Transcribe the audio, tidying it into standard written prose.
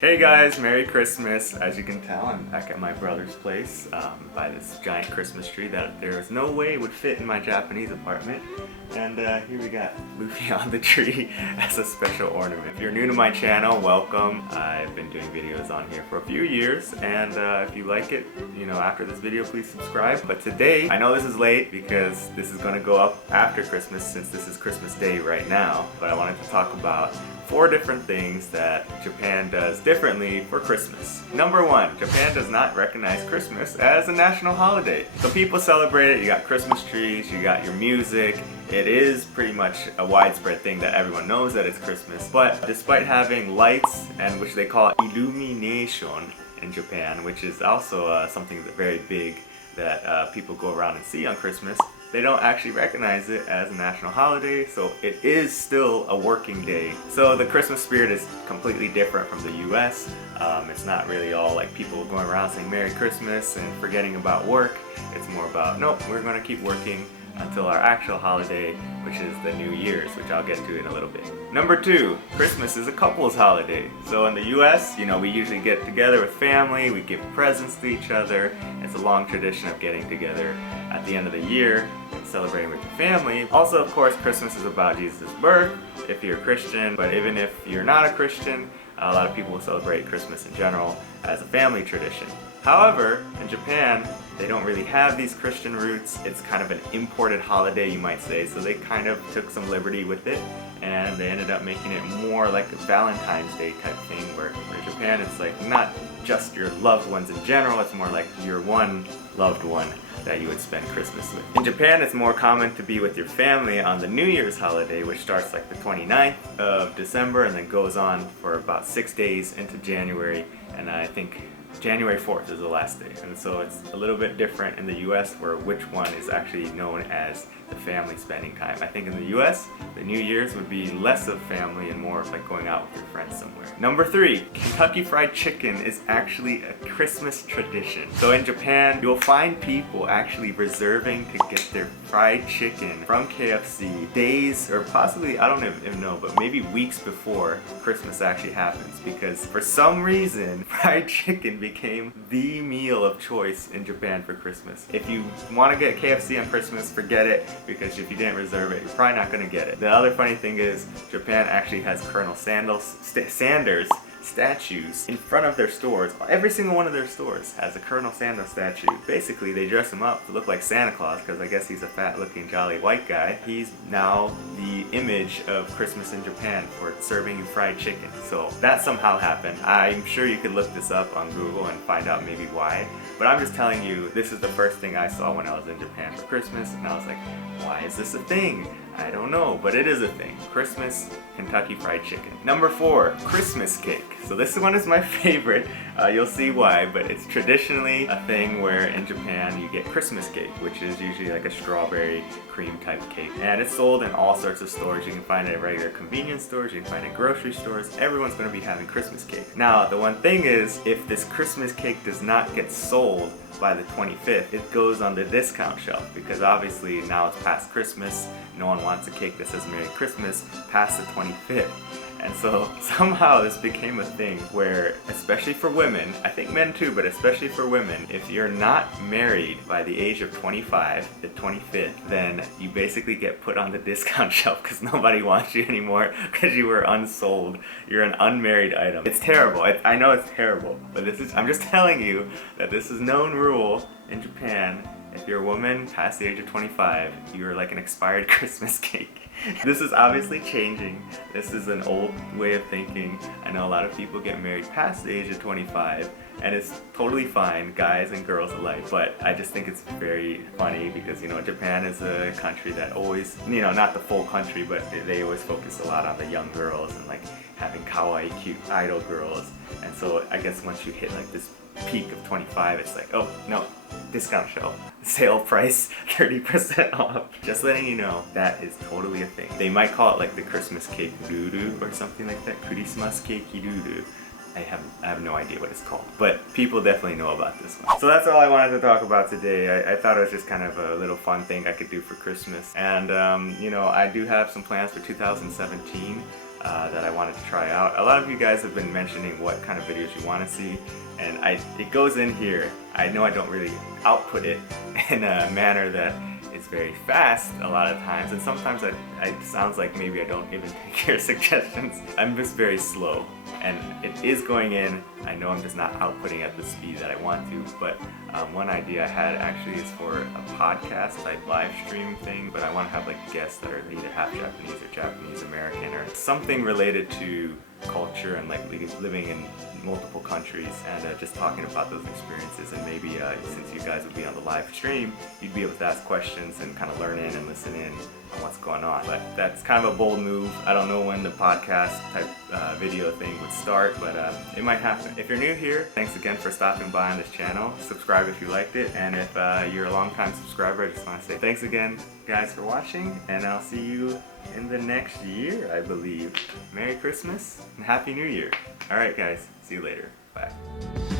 Hey guys, Merry Christmas. As you can tell, I'm back at my brother's place by this giant Christmas tree that there is no way would fit in my Japanese apartment. And here we got Luffy on the tree as a special ornament. If you're new to my channel, welcome. I've been doing videos on here for a few years, and if you like it, after this video, please subscribe. But today, I know this is late because this is gonna go up after Christmas since this is Christmas Day right now, but I wanted to talk about 4 different things that Japan does differently for Christmas. Number 1, Japan does not recognize Christmas as a national holiday. So people celebrate it, you got Christmas trees, you got your music. It is pretty much a widespread thing that everyone knows that it's Christmas. But despite having lights, and which they call illumination in Japan, which is also something that's very big that people go around and see on Christmas, they don't actually recognize it as a national holiday, so it is still a working day. So the Christmas spirit is completely different from the US. It's not really all like people going around saying Merry Christmas and forgetting about work. It's more about, nope, we're gonna keep working until our actual holiday, which is the New Year's, which I'll get to in a little bit. Number 2, Christmas is a couple's holiday. So in the US, we usually get together with family, we give presents to each other. It's a long tradition of getting together at the end of the year, celebrating with your family. Also, of course, Christmas is about Jesus' birth, if you're a Christian, but even if you're not a Christian, a lot of people will celebrate Christmas in general as a family tradition. However, in Japan, they don't really have these Christian roots. It's kind of an imported holiday, you might say, so they kind of took some liberty with it, and they ended up making it more like a Valentine's Day type thing, where in Japan it's like not just your loved ones in general, it's more like your one loved one that you would spend Christmas with. In Japan, it's more common to be with your family on the New Year's holiday, which starts like the 29th of December and then goes on for about 6 days into January, and I think January 4th is the last day. And so it's a little bit different in the US, where which one is actually known as the family spending time. I think in the US, the New Year's would be less of family and more of like going out with your friends somewhere. Number 3, Kentucky Fried Chicken is actually a Christmas tradition. So in Japan, you'll find people actually reserving to get their fried chicken from KFC days, or possibly, I don't even know, but maybe weeks before Christmas actually happens, because for some reason, fried chicken became the meal of choice in Japan for Christmas. If you want to get KFC on Christmas, forget it, because if you didn't reserve it, you're probably not going to get it. The other funny thing is, Japan actually has Colonel Sanders statues in front of their stores. Every single one of their stores has a Colonel Sanders statue. Basically, they dress him up to look like Santa Claus, because I guess he's a fat-looking, jolly white guy. He's now the image of Christmas in Japan for serving you fried chicken. So that somehow happened. I'm sure you could look this up on Google and find out maybe why. But I'm just telling you, this is the first thing I saw when I was in Japan for Christmas, and I was like, why is this a thing? I don't know, but it is a thing. Christmas, Kentucky Fried Chicken. Number 4, Christmas cake. So this one is my favorite. You'll see why, but it's traditionally a thing where in Japan you get Christmas cake, which is usually like a strawberry cream type cake. And it's sold in all sorts of stores. You can find it at regular convenience stores, you can find it at grocery stores. Everyone's gonna be having Christmas cake. Now, the one thing is, if this Christmas cake does not get sold by the 25th, it goes on the discount shelf, because obviously now it's past Christmas. No one wants a cake that says Merry Christmas past the 25th. And so somehow this became a thing where, especially for women, I think men too, but especially for women, if you're not married by the age of 25, the 25th, then you basically get put on the discount shelf because nobody wants you anymore because you were unsold. You're an unmarried item. It's terrible. I know it's terrible, but I'm just telling you that this is known rule in Japan. If you're a woman past the age of 25, you're like an expired Christmas cake. This is obviously changing. This is an old way of thinking. I know a lot of people get married past the age of 25, and it's totally fine, guys and girls alike, but I just think it's very funny because, Japan is a country that always, not the full country, but they always focus a lot on the young girls and like having kawaii, cute idol girls. And so I guess once you hit like this peak of 25, it's like, oh no, discount shelf, sale price, 30% off. Just letting you know, that is totally a thing. They might call it like the Christmas cake ruru or something like that, Christmas cake ruru. I have no idea what it's called, but people definitely know about this one. So that's all I wanted to talk about today. I thought it was just kind of a little fun thing I could do for Christmas. And I do have some plans for 2017. that I wanted to try out. A lot of you guys have been mentioning what kind of videos you want to see, and it goes in here. I know I don't really output it in a manner that is very fast a lot of times, and sometimes it sounds like maybe I don't even take your suggestions. I'm just very slow, and it is going in. I know I'm just not outputting at the speed that I want to, but one idea I had actually is for a podcast type live stream thing, but I want to have like guests that are either half Japanese or Japanese American or something related to culture and like living in multiple countries, and just talking about those experiences. And maybe since you guys would be on the live stream, you'd be able to ask questions and kind of learn in and listen in on what's going on. But that's kind of a bold move. I don't know when the podcast type video thing would start, but it might happen. If you're new here, thanks again for stopping by on this channel. Subscribe if you liked it, and if you're a long-time subscriber, I just want to say thanks again, guys, for watching, and I'll see you in the next year, I believe. Merry Christmas and Happy New Year. Alright guys, see you later. Bye.